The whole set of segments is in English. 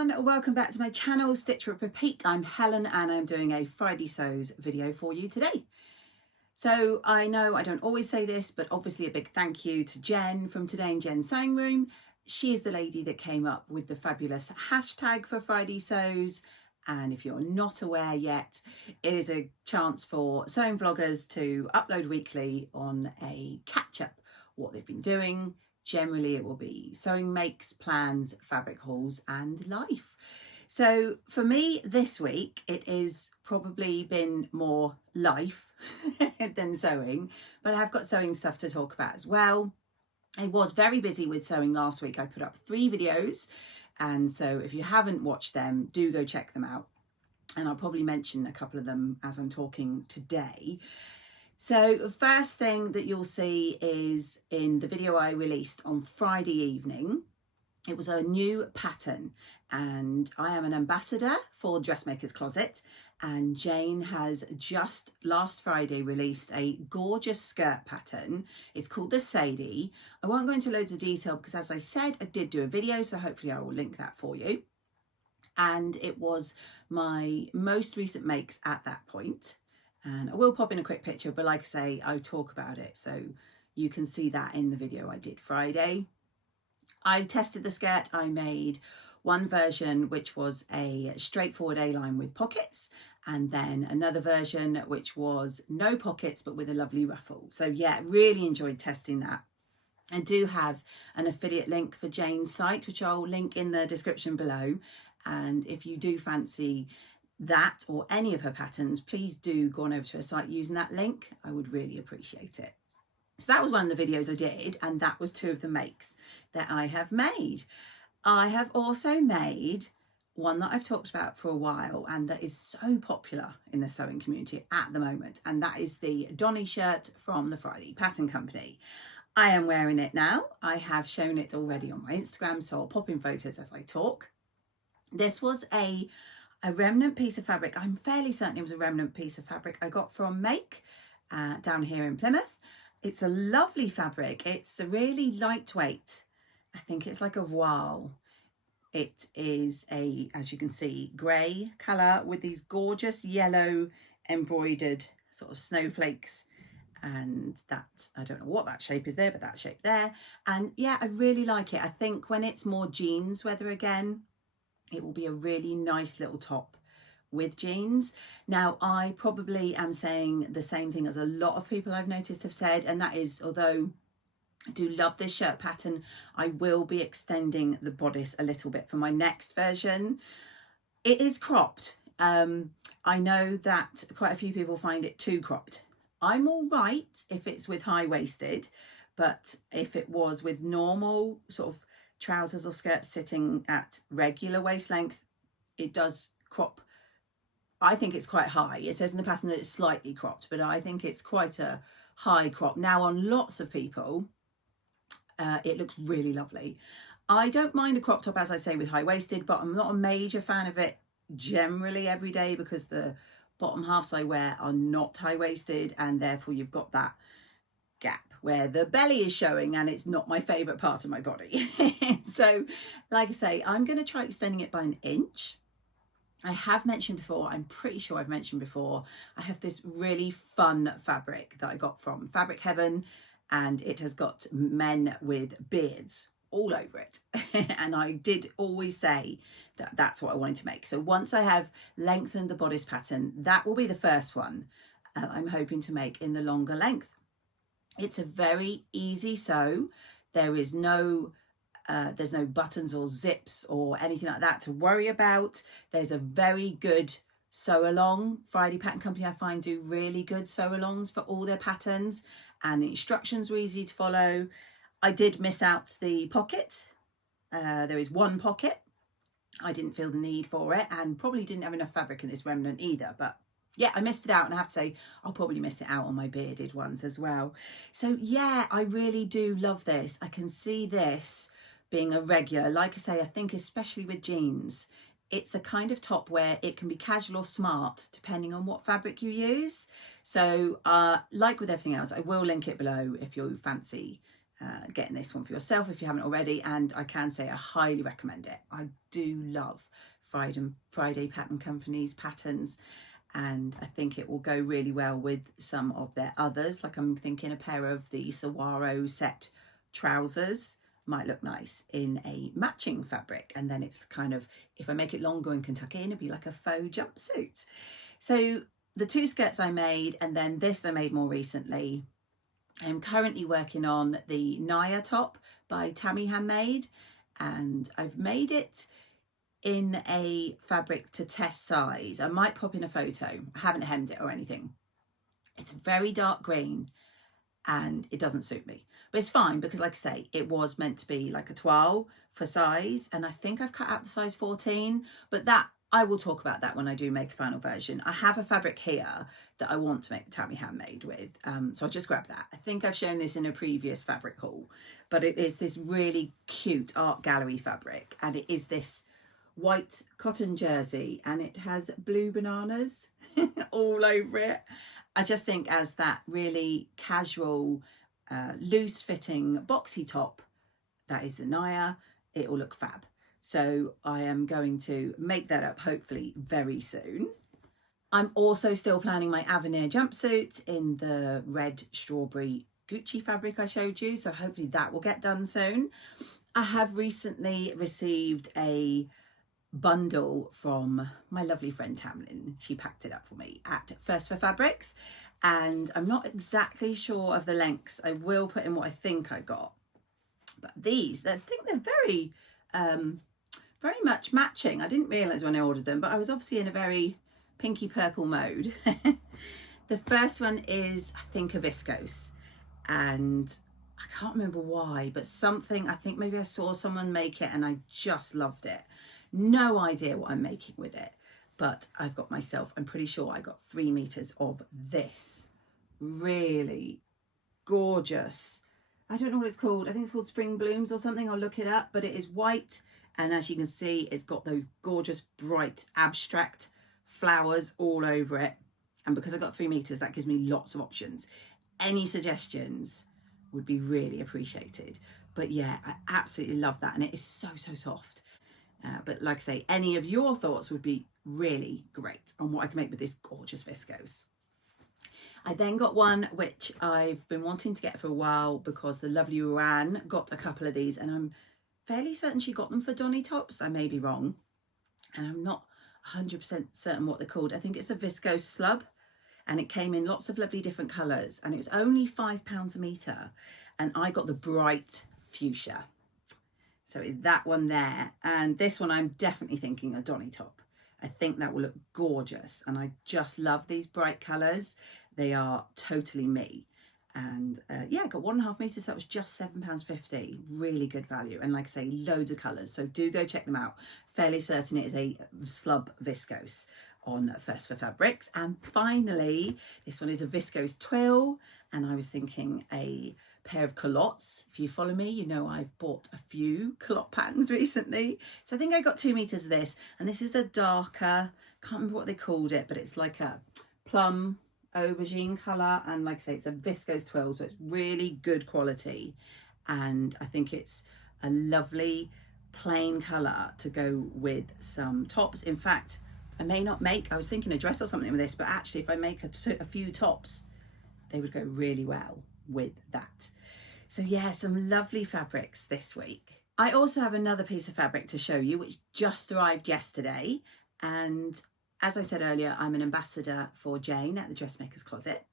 everyone, welcome back to my channel, Stitch Rip Repeat. I'm Helen and I'm doing a Friday Sews video for you today. So I know I don't always say this, but obviously a big thank you to Jen from Today in Jen's Sewing Room. She is the lady that came up with the fabulous hashtag for Friday Sews. And if you're not aware yet, it is a chance for sewing vloggers to upload weekly on a catch-up, what they've been doing. Generally, it will be sewing makes, plans, fabric hauls and life. So for me this week, it has probably been more life than sewing, but I've got sewing stuff to talk about as well. I was very busy with sewing last week. I put up 3 videos. And so if you haven't watched them, do go check them out. And I'll probably mention a couple of them as I'm talking today. So the first thing that you'll see is in the video I released on Friday evening. It was a new pattern and I am an ambassador for Dressmaker's Closet, and Jane has just last Friday released a gorgeous skirt pattern. It's called the Sadie. I won't go into loads of detail because, as I said, I did do a video, so hopefully I will link that for you. And it was my most recent makes at that point. And I will pop in a quick picture, but like I say, I talk about it, so you can see that in the video I did Friday. I tested the skirt. I made one version which was a straightforward A-line with pockets, and then another version which was no pockets but with a lovely ruffle. So yeah, really enjoyed testing that. I do have an affiliate link for Jane's site, which I'll link in the description below. And if you do fancy that or any of her patterns, please do go on over to her site using that link. I would really appreciate it. So that was one of the videos I did, and that was 2 of the makes that I have made. I have also made one that I've talked about for a while and that is so popular in the sewing community at the moment, and that is the Donny shirt from the Friday Pattern Company. I am wearing it now. I have shown it already on my Instagram, so I'll pop in photos as I talk. This was a remnant piece of fabric. I'm fairly certain it was a remnant piece of fabric I got from Make down here in Plymouth. It's a lovely fabric. It's a really lightweight. I think it's like a voile. It is a, as you can see, grey colour with these gorgeous yellow embroidered sort of snowflakes. And that, I don't know what that shape is there, but that shape there. And yeah, I really like it. I think when it's more jeans weather again, it will be a really nice little top with jeans. Now, I probably am saying the same thing as a lot of people I've noticed have said, and that is, although I do love this shirt pattern, I will be extending the bodice a little bit for my next version. It is cropped. I know that quite a few people find it too cropped. I'm all right if it's with high-waisted, but if it was with normal sort of trousers or skirts sitting at regular waist length, it does crop. I think it's quite high. It says in the pattern that it's slightly cropped, but I think it's quite a high crop. Now, on lots of people, it looks really lovely. I don't mind a crop top, as I say, with high-waisted, but I'm not a major fan of it generally every day because the bottom halves I wear are not high-waisted, and therefore you've got that gap where the belly is showing, and it's not my favourite part of my body. So, like I say, I'm going to try extending it by 1 inch. I have mentioned before, I'm pretty sure I've mentioned before, I have this really fun fabric that I got from Fabric Heaven, and it has got men with beards all over it. And I did always say that that's what I wanted to make. So once I have lengthened the bodice pattern, that will be the first one I'm hoping to make in the longer length. It's a very easy sew. There is no there's no buttons or zips or anything like that to worry about. There's a very good sew along. Friday Pattern Company, I find, do really good sew alongs for all their patterns, and the instructions were easy to follow. I did miss out the pocket. There is 1 pocket. I didn't feel the need for it, and probably didn't have enough fabric in this remnant either, but yeah, I missed it out, and I have to say I'll probably miss it out on my bearded ones as well. So yeah, I really do love this. I can see this being a regular. Like I say, I think especially with jeans, it's a kind of top where it can be casual or smart depending on what fabric you use. So like with everything else, I will link it below if you fancy getting this one for yourself if you haven't already, and I can say I highly recommend it. I do love Friday Pattern Company's patterns, and I think it will go really well with some of their others. Like I'm thinking a pair of the Saguaro set trousers might look nice in a matching fabric, and then it's kind of, if I make it longer and can tuck in, it'd be like a faux jumpsuit. So the two skirts I made, and then this I made more recently. I'm currently working on the Naya top by Tammy Handmade, and I've made it in a fabric to test size. I might pop in a photo. I haven't hemmed it or anything. It's very dark green and it doesn't suit me, but it's fine because, like I say, it was meant to be like a 12 for size, and I think I've cut out the size 14, but that I will talk about that when I do make a final version. I have a fabric here that I want to make the Tammy Handmade with, so I'll just grab that. I think I've shown this in a previous fabric haul, but it is this really cute art gallery fabric, and it is this white cotton jersey, and it has blue bananas all over it. I just think as that really casual, loose fitting boxy top, that is the Naya, it will look fab. So I am going to make that up hopefully very soon. I'm also still planning my Avenir jumpsuit in the red strawberry Gucci fabric I showed you, so hopefully that will get done soon. I have recently received a bundle from my lovely friend Tamlin. She packed it up for me at First for Fabrics, and I'm not exactly sure of the lengths. I will put in what I think I got, but these, I think they're very much matching. I didn't realise when I ordered them, but I was obviously in a very pinky purple mode. The first one is, I think, a viscose, and I can't remember why, but something, I think maybe I saw someone make it and I just loved it. No idea what I'm making with it, but I've got myself, I'm pretty sure I got 3 meters of this really gorgeous, I don't know what it's called, I think it's called Spring Blooms or something, I'll look it up, but it is white, and as you can see, it's got those gorgeous bright abstract flowers all over it. And because I got 3 meters, that gives me lots of options. Any suggestions would be really appreciated. But yeah, I absolutely love that, and it is so soft. But like I say, any of your thoughts would be really great on what I can make with this gorgeous viscose. I then got one which I've been wanting to get for a while because the lovely Ruan got a couple of these, and I'm fairly certain she got them for Donny tops. I may be wrong, and I'm not 100% certain what they're called. I think it's a viscose slub, and it came in lots of lovely different colours, and it was only £5 a metre, and I got the bright fuchsia. So it's that one there, and this one I'm definitely thinking a Donny top. I think that will look gorgeous, and I just love these bright colours. They are totally me. And yeah, I got 1.5 meters, so it was just £7.50. Really good value, and like I say, loads of colours, so do go check them out. Fairly certain it is a slub viscose on First for Fabrics. And finally, this one is a viscose twill, and I was thinking a pair of culottes. If you follow me, you know I've bought a few culotte patterns recently, so I think I got 2 meters of this, and this is a darker, can't remember what they called it, but it's like a plum aubergine colour, and like I say, it's a viscose twill, so it's really good quality, and I think it's a lovely plain colour to go with some tops. In fact, I may not make, I was thinking a dress or something with this, but actually if I make a few tops, they would go really well with that. So yeah, some lovely fabrics this week. I also have another piece of fabric to show you which just arrived yesterday, and as I said earlier, I'm an ambassador for Jane at the Dressmaker's Closet.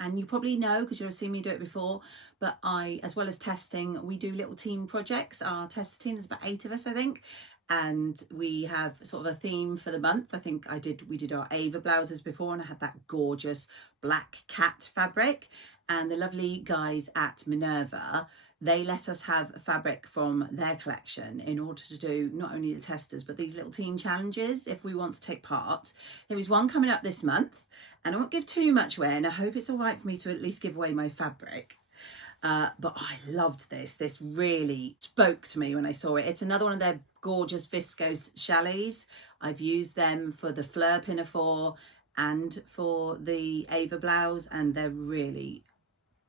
And you probably know because you've seen me do it before, but I, as well as testing, we do little team projects. Our tester team, there's about 8 of us, I think. And we have sort of a theme for the month. I think we did our Ava blouses before, and I had that gorgeous black cat fabric. And the lovely guys at Minerva, they let us have fabric from their collection in order to do not only the testers, but these little team challenges if we want to take part. There is one coming up this month, and I won't give too much away, and I hope it's all right for me to at least give away my fabric. But I loved this. This really spoke to me when I saw it. It's another one of their gorgeous viscose chalets. I've used them for the Fleur pinafore and for the Ava blouse, and they're really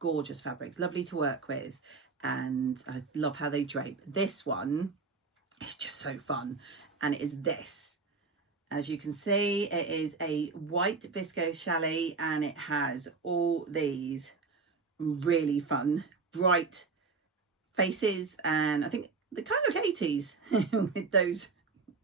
gorgeous fabrics, lovely to work with, and I love how they drape. This one is just so fun, and it is this. As you can see, it is a white viscose challis, and it has all these really fun, bright faces, and I think they kind of look 80s with those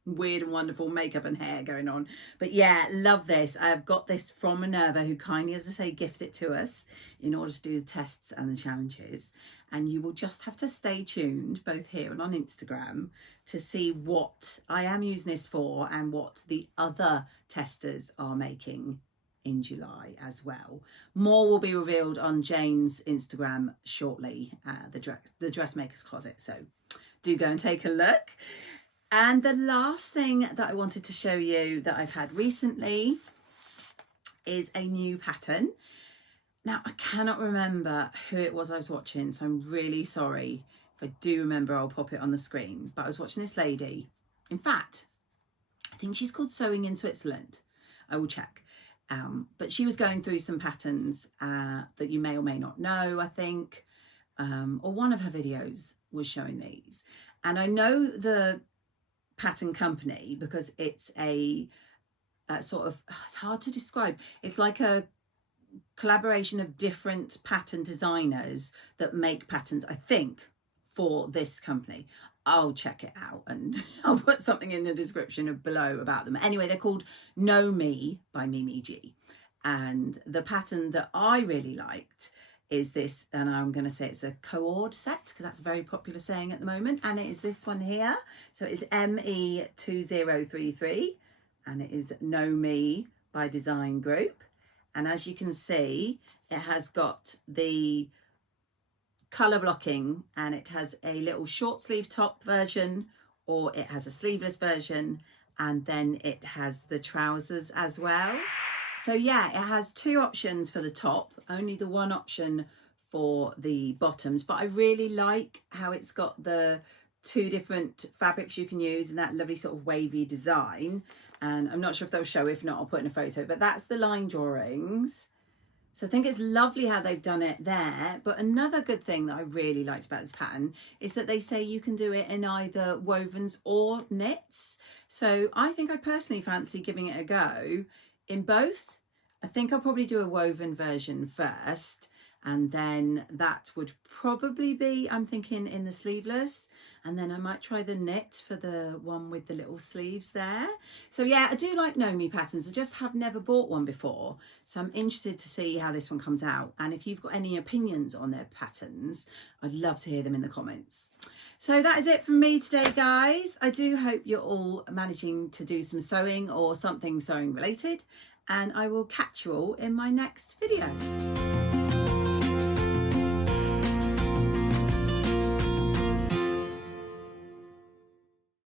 weird and wonderful makeup and hair going on. But yeah, love this. I've got this from Minerva, who kindly, as I say, gifted it to us in order to do the tests and the challenges. And you will just have to stay tuned, both here and on Instagram, to see what I am using this for and what the other testers are making in July as well. More will be revealed on Jane's Instagram shortly, the dressmaker's closet. So do go and take a look. And the last thing that I wanted to show you that I've had recently is a new pattern. Now, I cannot remember who it was I was watching, so I'm really sorry. If I do remember, I'll pop it on the screen. But I was watching this lady. In fact, I think she's called Sewing in Switzerland. I will check. But she was going through some patterns that you may or may not know, I think. Or one of her videos was showing these. And I know the pattern company because it's a sort of, it's hard to describe. It's like a collaboration of different pattern designers that make patterns, I think, for this company. I'll check it out and I'll put something in the description below about them. Anyway, they're called KnowMe by Mimi G. And the pattern that I really liked is this, and I'm going to say it's a cord set because that's a very popular saying at the moment, and it is this one here. So it's ME2033 and it is KnowMe by Design Group. And as you can see, it has got the colour blocking, and it has a little short sleeve top version, or it has a sleeveless version, and then it has the trousers as well. So yeah, it has two options for the top, only the one option for the bottoms, but I really like how it's got the two different fabrics you can use in that lovely sort of wavy design. And I'm not sure if they'll show, if not I'll put in a photo, but that's the line drawings. So I think it's lovely how they've done it there. But another good thing that I really liked about this pattern is that they say you can do it in either wovens or knits. So I think I personally fancy giving it a go in both. I think I'll probably do a woven version first, and then that would probably be, I'm thinking, in the sleeveless, and then I might try the knit for the one with the little sleeves there. So yeah, I do like KnowMe patterns. I just have never bought one before, so I'm interested to see how this one comes out. And if you've got any opinions on their patterns, I'd love to hear them in the comments. So that is it from me today, guys. I do hope you're all managing to do some sewing or something sewing related, and I will catch you all in my next video.